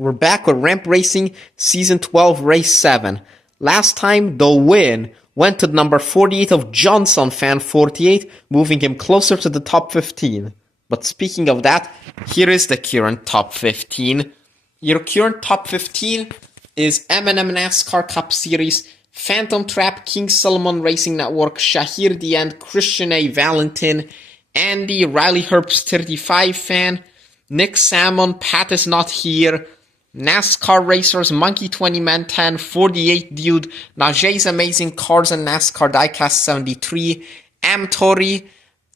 We're back with Ramp Racing Season 12, Race 7. Last time, the win went to number 48 of Johnson Fan 48, moving him closer to the top 15. But speaking of that, here is the current top 15. Your current top 15 is M&M NASCAR Cup Series, Phantom Trap, King Solomon Racing Network, Shahir the End, Christian A. Valentin, Andy, Riley Herbst 35 Fan, Nick Salmon, Pat is not here, NASCAR Racers, Monkey 20 Man 10, 48 Dude, Najay's Amazing Cars and NASCAR Diecast 73, Tori,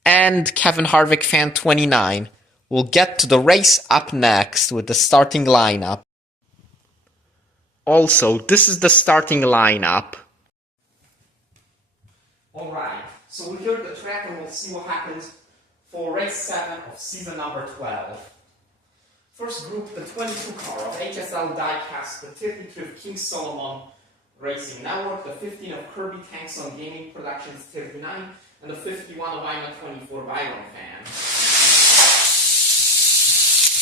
and Kevin Harvick Fan 29. We'll get to the race up next with the starting lineup. Also, this is the starting lineup. Alright, so we're here at the track and we'll see what happens for race 7 of season number 12. First group, the 22 car of HSL Diecast, the 33 of King Solomon Racing Network, the 15 of Kirby Tankson Gaming Productions 39, and the 51 of IMA 24 Byron Fan.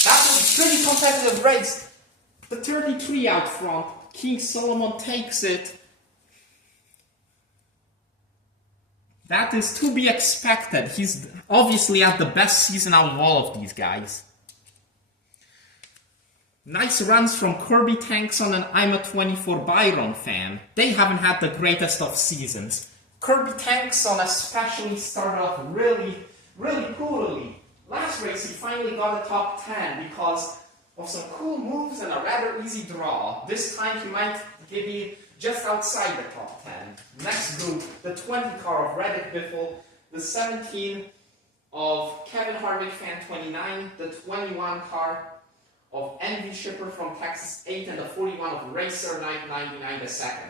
That was a pretty competitive race. The 33 out front, King Solomon takes it. That is to be expected. He's obviously had the best season out of all of these guys. Nice runs from Kirby Tankson and I'm a 24 Byron Fan. They haven't had the greatest of seasons. Kirby Tankson especially started off really poorly. Last race he finally got a top 10 because of some cool moves and a rather easy draw. This time he might be just outside the top 10. Next group, the 20 car of Reddick Biffle, the 17 of Kevin Harvick Fan 29, the 21 car of Envy Shipper from Texas 8, and the 41 of Racer Knight 99 the second.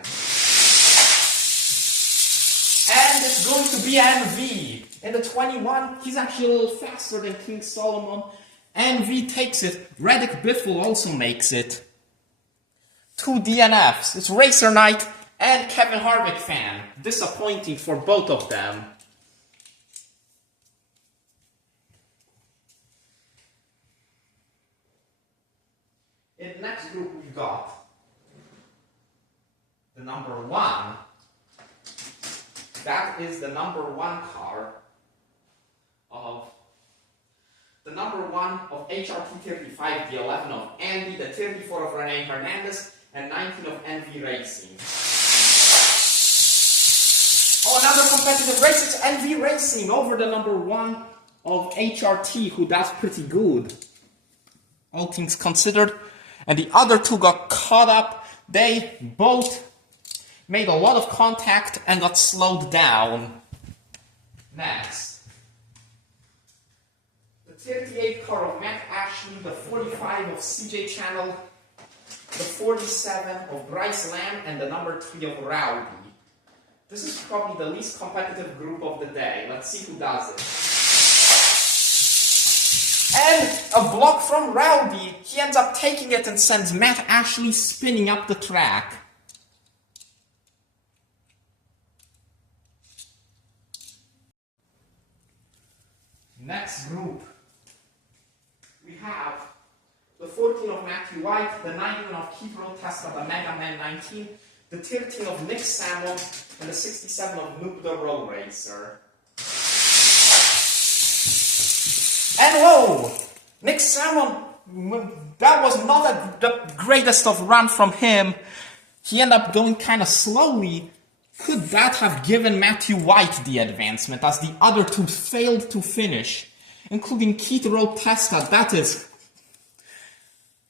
And it's going to be MV. In the 21, he's actually a little faster than King Solomon. MV takes it. Reddick Biffle also makes it. 2 DNFs. It's Racer Knight and Kevin Harvick Fan. Disappointing for both of them. In the next group we've got the number 1. That is the number 1 car of the number 1 of HRT 35, the 11 of Andy, the 34 of Rene Hernandez, and 19 of NV Racing. Oh, another competitive race. It's NV Racing over the number 1 of HRT, who does pretty good, all things considered. And the other two got caught up. They both made a lot of contact and got slowed down. Next, the 38 car of Matt Ashley, the 45 of CJ Channel, the 47 of Bryce Lamb, and the number 3 of Rowdy. This is probably the least competitive group of the day. Let's see who does it. And a block from Rowdy. He ends up taking it and sends Matt Ashley spinning up the track. Next group, we have the 14 of Matthew White, the 19 of Keith Rotesta, the Mega Man 19, the 13 of Nick Salmon, and the 67 of Noob the Road Racer. And whoa! Nick Salmon, that was not the greatest of run from him. He ended up going kind of slowly. Could that have given Matthew White the advancement, as the other two failed to finish, including Keith Rotesta? That is,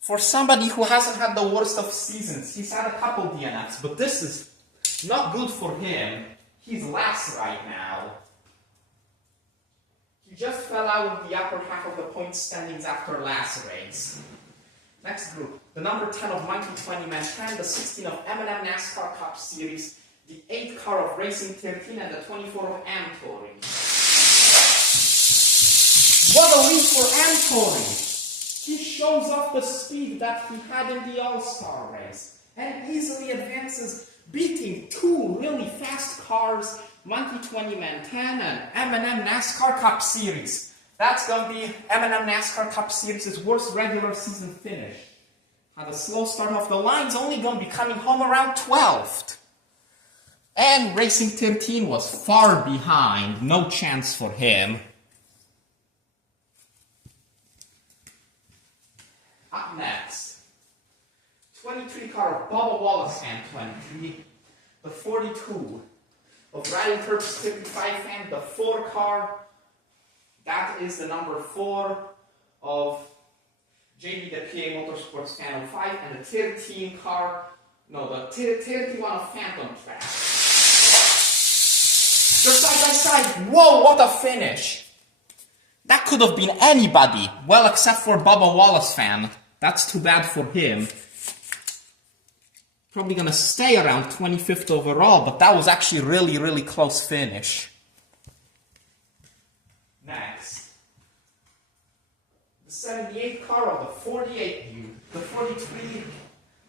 for somebody who hasn't had the worst of seasons, he's had a couple DNFs, but this is not good for him. He's last right now. He just fell out of the upper half of the point standings after last race. Next group, the number 10 of Monkey 20 Man 10, the 16 of M&M NASCAR Cup Series, the 8 car of Racing 13, and the 24 of Tori. What a lead for Tori! He shows off the speed that he had in the All-Star race and easily advances, beating 2 really fast cars, Monkey 20 Man 10 and M&M NASCAR Cup Series. That's going to be M&M NASCAR Cup Series' worst regular season finish. Had a slow start off the lines, only going to be coming home around 12th. And Racing 13 was far behind, no chance for him. Up next, 23 car of Bubba Wallace fan 23, the 42 of Riley Herbst 55 fan, the 4 car, that is the number 4 of JB the PA Motorsports fan 05, and the 13 car, no, the 31 of Phantom Track. They're side by side. Whoa, what a finish! That could have been anybody, well, except for Bubba Wallace fan. That's too bad for him. Probably gonna stay around 25th overall, but that was actually really, really close finish. Next. The 78 car of the 48 view. The 43,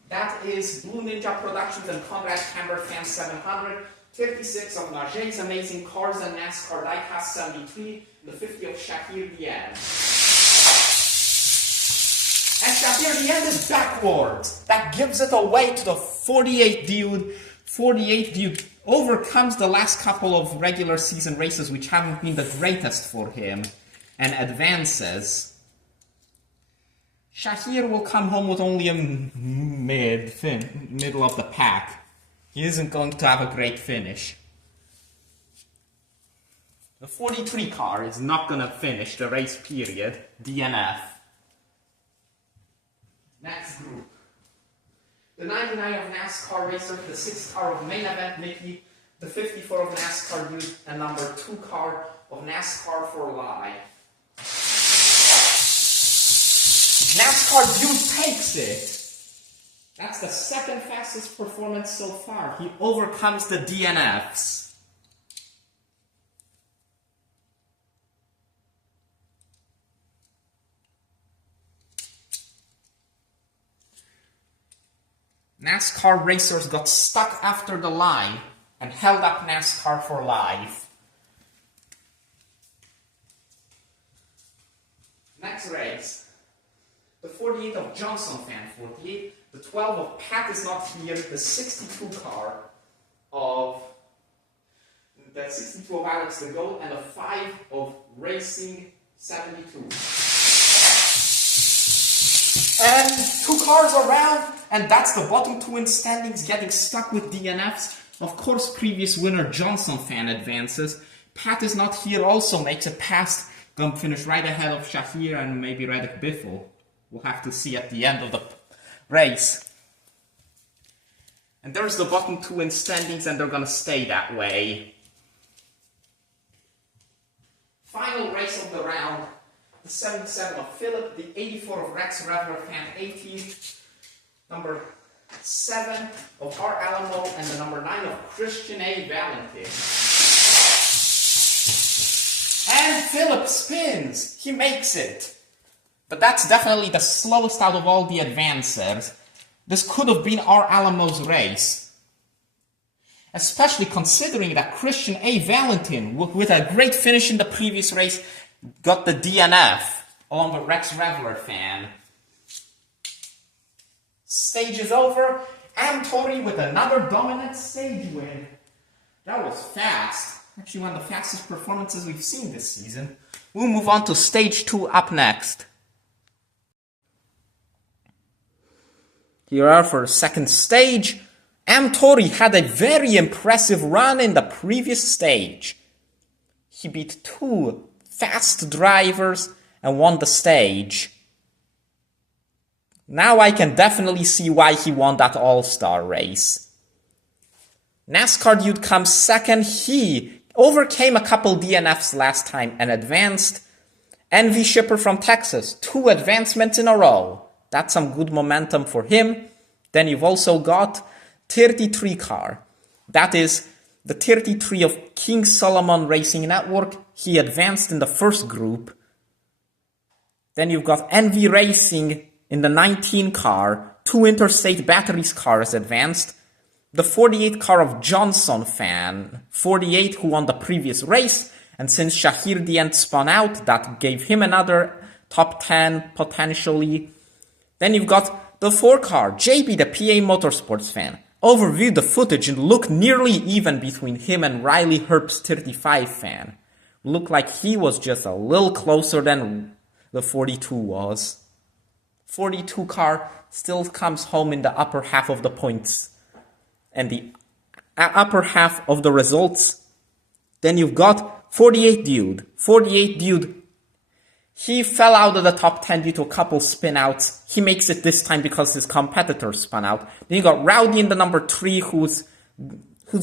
that is Blue Ninja Productions and Conrad Camber Fan 700. 36 of Najeh's Amazing Cars and NASCAR Diecast 73. And the 50 of Shakir Dian. And Shakir Dian is backwards. That gives it away to the 48 dude. 48 dude overcomes the last couple of regular season races which haven't been the greatest for him and advances. Shakir will come home with only a middle of the pack. He isn't going to have a great finish. The 43 car is not going to finish the race period. DNF. Next group. The 99 of NASCAR Racer, the 6 car of Main Event Mickey, the 54 of NASCAR Youth, and number 2 car of NASCAR for Life. NASCAR Youth takes it. That's the second fastest performance so far. He overcomes the DNFs. NASCAR racers got stuck after the line and held up NASCAR for Life. Next race. The 48 of Johnson fan 48. The 12 of Pat is not here. The 62 car of the 62 of Alex the Goat, and the 5 of Racing 72. And 2 cars around, and that's the bottom 2 in standings getting stuck with DNFs. Of course, previous winner Johnson fan advances. Pat is not here, also makes it past. Gonna finish right ahead of Shahir and maybe Reddick Biffle. We'll have to see at the end of the race. And there's the bottom 2 in standings, and they're gonna stay that way. Final race of the round. The 77 of Philip, the 84 of Rex Revler fan 18, number 7 of R. Alamo, and the number 9 of Christian A. Valentin. And Philip spins! He makes it! But that's definitely the slowest out of all the advancers. This could have been R. Alamo's race. Especially considering that Christian A. Valentin, with a great finish in the previous race, got the DNF, along with Rex Revler fan. Stage is over. Tori with another dominant stage win. That was fast. Actually one of the fastest performances we've seen this season. We'll move on to stage 2 up next. Here are for the second stage. Tori had a very impressive run in the previous stage. He beat 2 fast drivers and won the stage. Now I can definitely see why he won that All-Star race. NASCAR Dude comes second. He overcame a couple DNFs last time and advanced. NV Shipper from Texas, 2 advancements in a row. That's some good momentum for him. Then you've also got 33 car. That is the 33 of King Solomon Racing Network. He advanced in the first group. Then you've got NV Racing in the 19 car. 2 Interstate Batteries cars advanced. The 48 car of Johnson fan, 48 who won the previous race. And since Shahir Dient spun out, that gave him another top 10 potentially. Then you've got The 4 car, JB the PA Motorsports fan, overviewed the footage and looked nearly even between him and Riley Herbst 35 fan. Looked like he was just a little closer than the 42 was. 42 car still comes home in the upper half of the points and the upper half of the results. Then you've got 48 dude. 48 dude, he fell out of the top 10 due to a couple spin outs. He makes it this time because his competitor spun out. Then you got Rowdy in the number 3 who's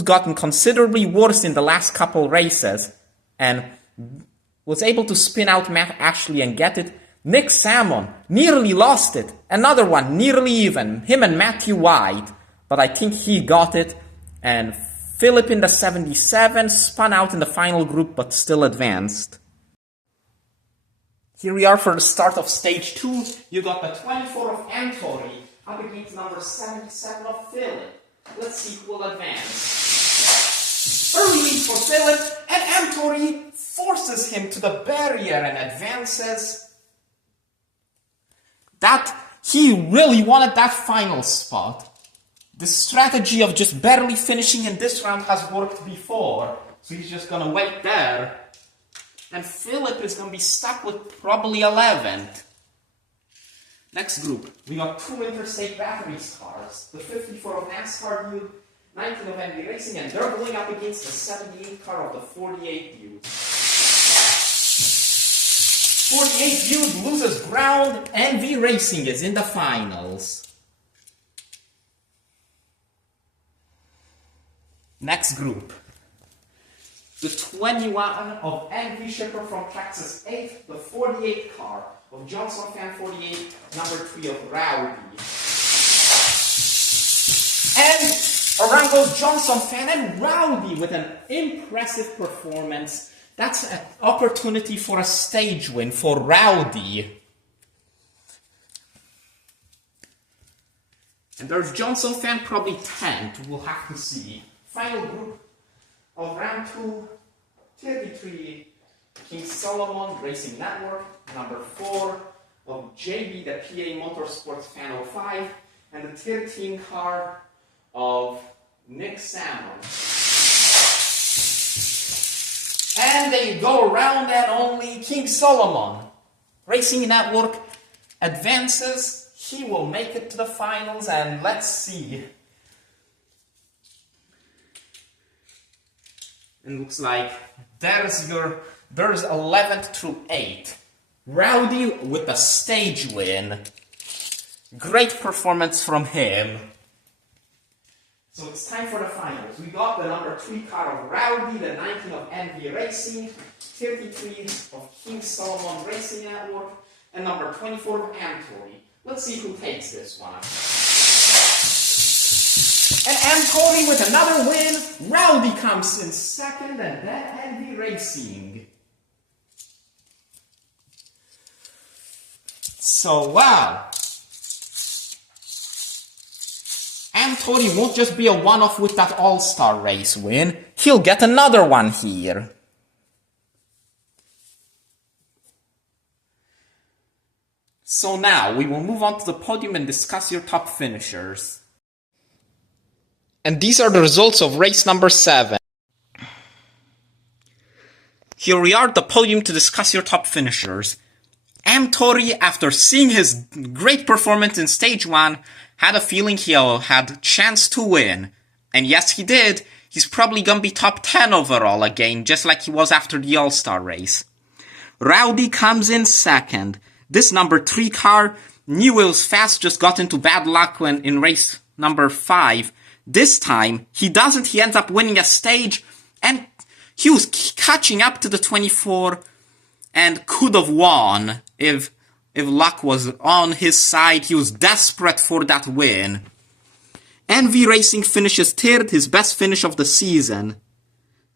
gotten considerably worse in the last couple races and was able to spin out Matt Ashley and get it. Nick Salmon nearly lost it. Another one nearly even. Him and Matthew White. But I think he got it. And Philip in the 77 spun out in the final group but still advanced. Here we are for the start of stage 2. You got the 24 of Antori up against number 77 of Philip. Let's see who will advance. Early lead for Philip, and Antori forces him to the barrier and advances. That he really wanted that final spot. The strategy of just barely finishing in this round has worked before, so he's just gonna wait there. And Philip is gonna be stuck with probably 11th. Next group, we got 2 Interstate Batteries cars. The 54 of NASCAR dude, 19 of Envy Racing, and they're going up against the 78 car of the 48 dude. 48 dude loses ground, Envy Racing is in the finals. Next group. The 21 of Envy Shipper from Texas 8, the 48 car of Johnson Fan 48, number 3 of Rowdy. And around goes Johnson Fan and Rowdy with an impressive performance. That's an opportunity for a stage win for Rowdy. And there's Johnson Fan probably 10th, we'll have to see. Final group of round 2, 33, King Solomon Racing Network, number 4 of JB the PA Motorsports Fan 05, and the 13 car of Nick Salmon. And they go around and only King Solomon Racing Network advances. He will make it to the finals, and let's see. It looks like there's 11th through 8th. Rowdy with a stage win. Great performance from him. So it's time for the finals. We got the number 3 car of Rowdy, the 19 of Envy Racing, 33 of King Solomon Racing Network, and number 24 of Antori. Let's see who takes this one. And Antori with another win. Rowdy comes in 2nd, and then Envy Racing. So, wow. Antori won't just be a one-off with that All-Star race win. He'll get another one here. So now, we will move on to the podium and discuss your top finishers. And these are the results of race number 7. Here we are at the podium to discuss your top finishers. Antori, after seeing his great performance in stage 1, had a feeling he had a chance to win. And yes, he did. He's probably gonna be top 10 overall again, just like he was after the All-Star race. Rowdy comes in 2nd. This number 3 car knew it was fast, just got into bad luck when in race number 5. This time, he doesn't. He ends up winning a stage, and he was catching up to the 24 and could have won if luck was on his side. He was desperate for that win. Envy Racing finishes 3rd, his best finish of the season.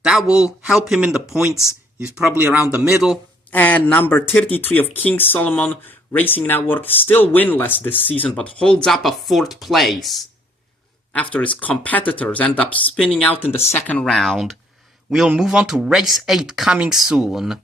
That will help him in the points. He's probably around the middle. And number 33 of King Solomon Racing Network, still winless this season, but holds up a 4th place after his competitors end up spinning out in the 2nd round. We'll move on to race 8 coming soon.